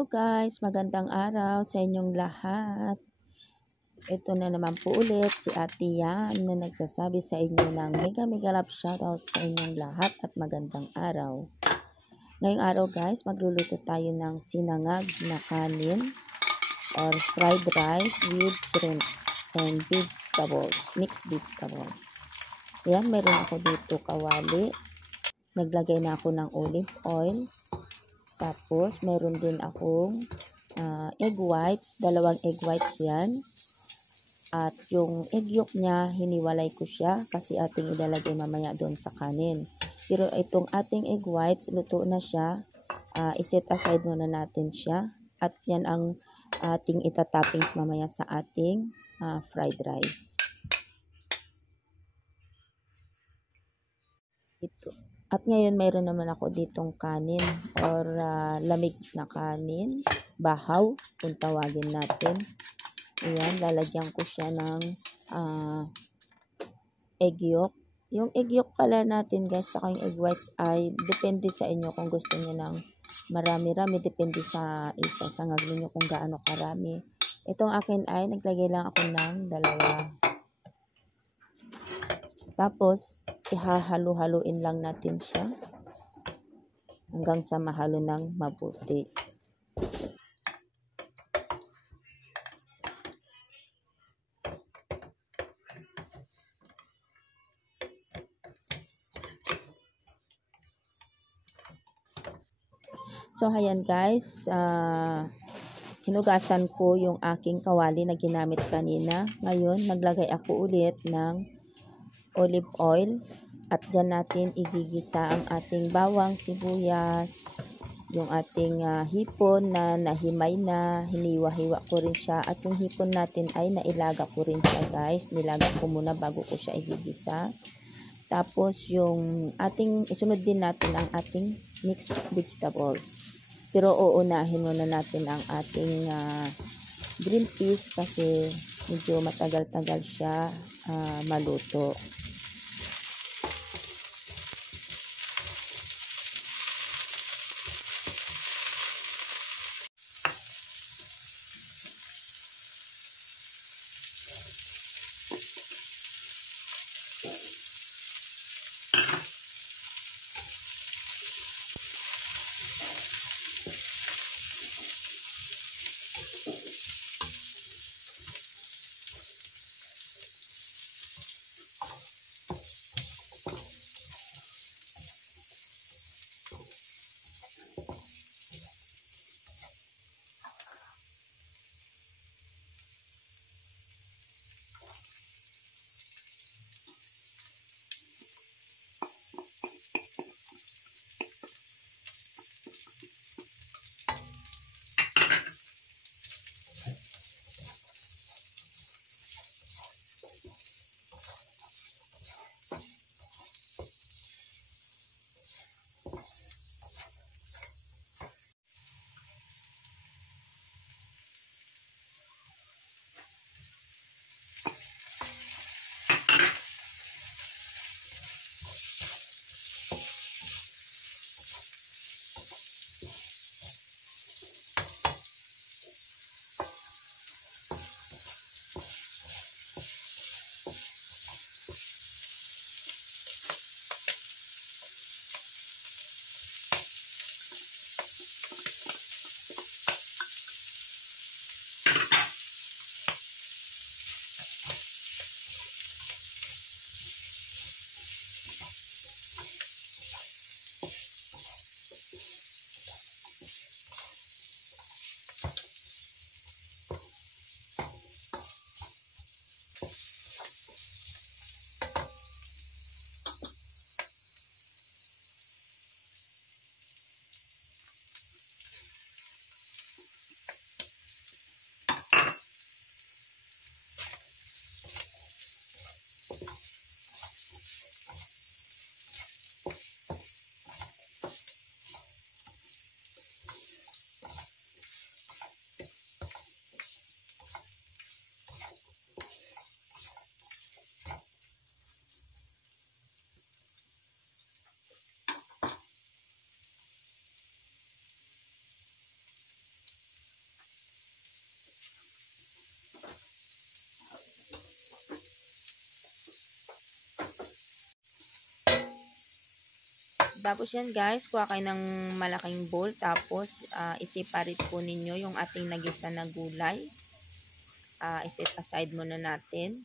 Hello guys, magandang araw sa inyong lahat. Ito na naman po ulit si Ate Yan na nagsasabi sa inyo ng mega love shoutout sa inyong lahat at magandang araw. Ngayong araw guys, magluluto tayo ng sinangag na kanin or fried rice with shrimp and vegetables, mixed vegetables. Ayan, meron ako dito kawali. Naglagay na ako ng olive oil. Tapos, meron din akong egg whites. Dalawang egg whites yan. At yung egg yolk niya, hiniwalay ko siya kasi ating ilalagay mamaya doon sa kanin. Pero itong ating egg whites, luto na siya. Iset aside muna natin siya. At yan ang ating itatoppings mamaya sa ating fried rice. Ito. At ngayon, mayroon naman ako ditong kanin or lamig na kanin, bahaw, kung tawagin natin. Ayan, lalagyan ko siya ng egg yolk. Yung egg yolk pala natin guys, tsaka yung egg whites ay depende sa inyo kung gusto niyo ng marami-rami. Depende sa isa, sa ngag ninyo kung gaano karami. Itong akin ay naglagay lang ako ng dalawa. Tapos, ihahalo-haluin lang natin siya hanggang sa mahalo ng mabuti. So, ayan guys, hinugasan ko yung aking kawali na ginamit kanina. Ngayon, maglagay ako ulit ng olive oil at dyan natin igigisa ang ating bawang, sibuyas, yung ating hipon na nahimay na, hiniwa-hiwa ko rin siya at yung hipon natin ay nailaga ko rin siya guys, nilaga ko muna bago ko siya igigisa. Tapos yung ating, isunod din natin ang ating mixed vegetables. Pero uunahin muna natin ang ating green peas kasi medyo matagal-tagal siya maluto. Tapos yan guys, kuha kayo ng malaking bowl. Tapos i-separate po ninyo yung ating nagisa na gulay. I-set aside muna natin.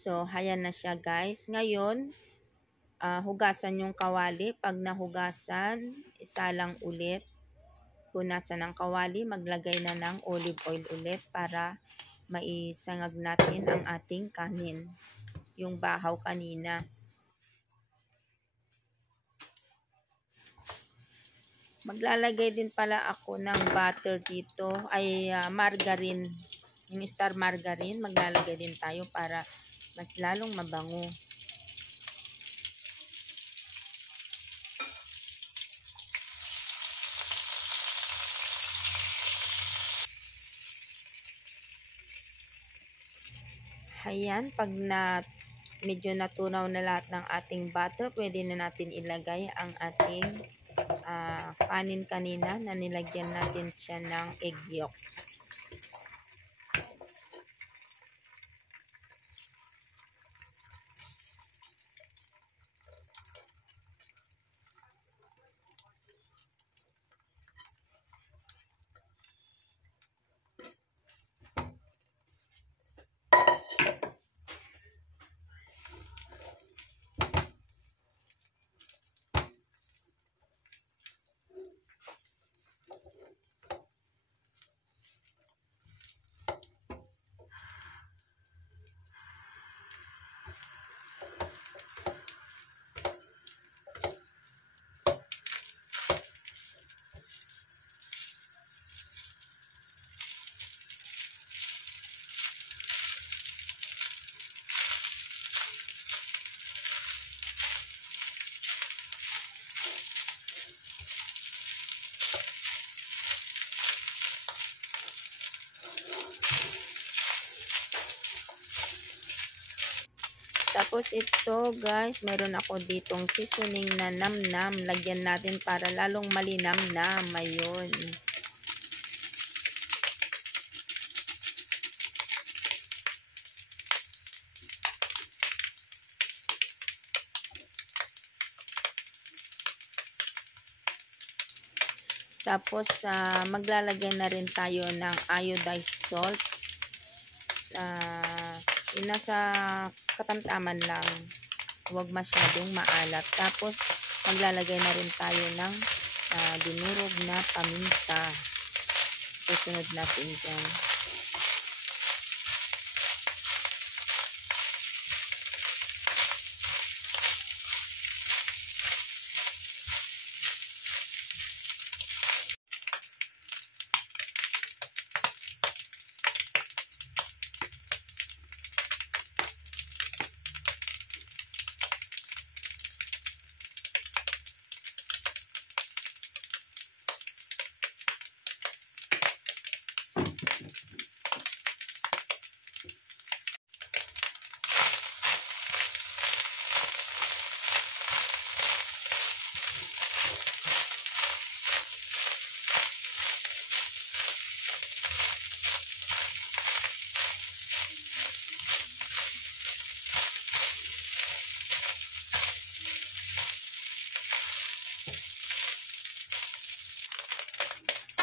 So, hayan na siya guys. Ngayon, hugasan yung kawali. Pag nahugasan, isa lang ulit. Punasan ng kawali, maglagay na ng olive oil ulit para maisangag natin ang ating kanin. Yung bahaw kanina. Maglalagay din pala ako ng butter dito, ay margarine. Yung star margarine, maglalagay din tayo para mas lalong mabango. Ayan, pag medyo natunaw na lahat ng ating butter, pwede na natin ilagay ang ating kanin kanina na nilagyan natin siya ng egg yolk. Tapos ito guys, meron ako ditong seasoning na namnam. Lagyan natin para lalong malinamnam. Ayun. Tapos maglalagay na rin tayo ng iodized salt. Yung nasa katamtaman lang, huwag masyadong maalat. Tapos maglalagay na rin tayo ng dinurog na paminta. Susunod natin dyan.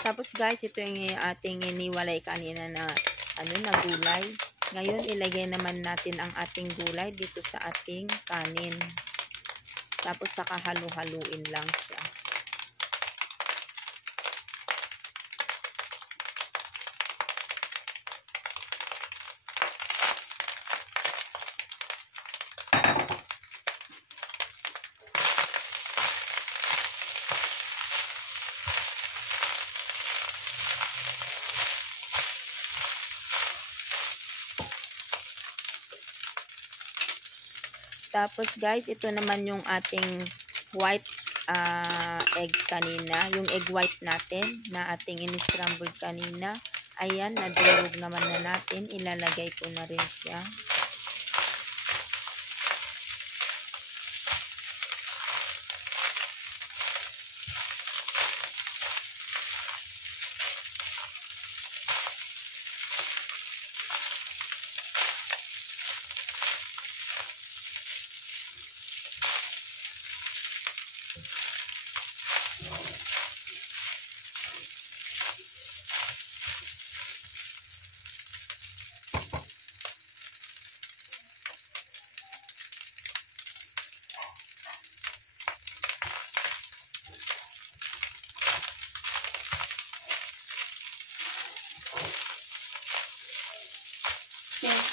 Tapos guys, ito yung ating iniwalay kanina na na gulay. Ngayon, ilagay naman natin ang ating gulay dito sa ating kanin. Tapos saka halu-haluin lang siya. Tapos guys, ito naman yung ating white egg kanina. Yung egg white natin na ating in-scrambled kanina. Ayan, nadurog naman na natin. Ilalagay ko na rin siya.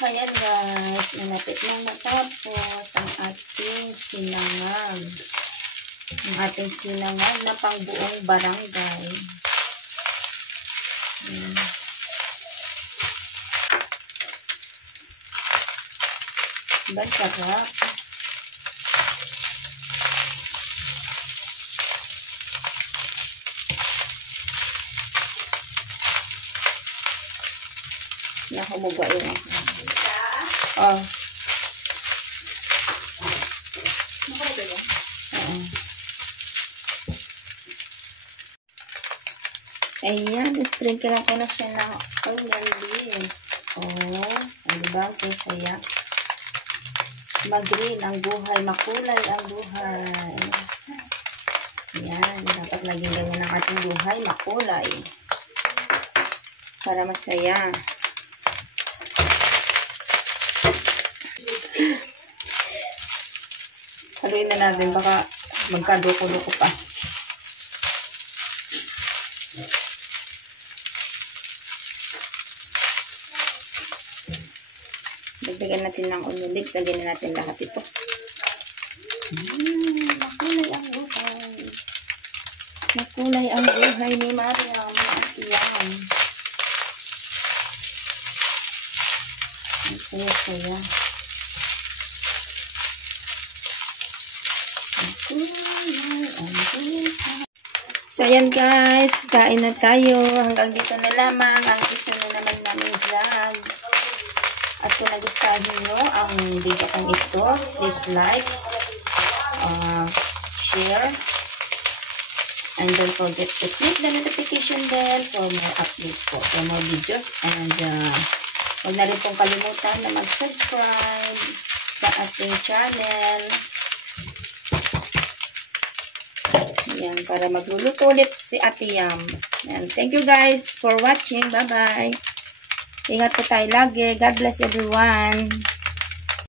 Ayan guys, malapit na matapos ang ating sinangag. Ang ating sinangag na pangbuong barangay. Diba sarap? Nakumuga yun ako. Oh. Ayan, sprinkle ko na siya ng onion leaves. Oh, diba? Sasaya. Mag-green ang buhay, makulay ang buhay. Ayan, dapat laging ganyan ang ating buhay, makulay. Para masaya. Haluin na natin, baka magkadoko-doko pa. Dagdagan natin ng onion leaves. Lagyan na natin lahat ito. Makulay ang buhay. Makulay ang buhay ni Mariam. Ayan. Ang saya-saya. So, ayan guys. Kain na tayo. Hanggang dito na lamang ang isa na naman namin vlog. At kung nagustuhan nyo ang video kong ito, please like, share, and don't forget to click the notification bell for more updates po, for more videos. And huwag na rin pong kalimutan na mag-subscribe sa ating channel. Yan, para magluluto ulit si Ate Yam. And thank you guys for watching. Bye-bye. Ingat po tayo lagi. God bless everyone.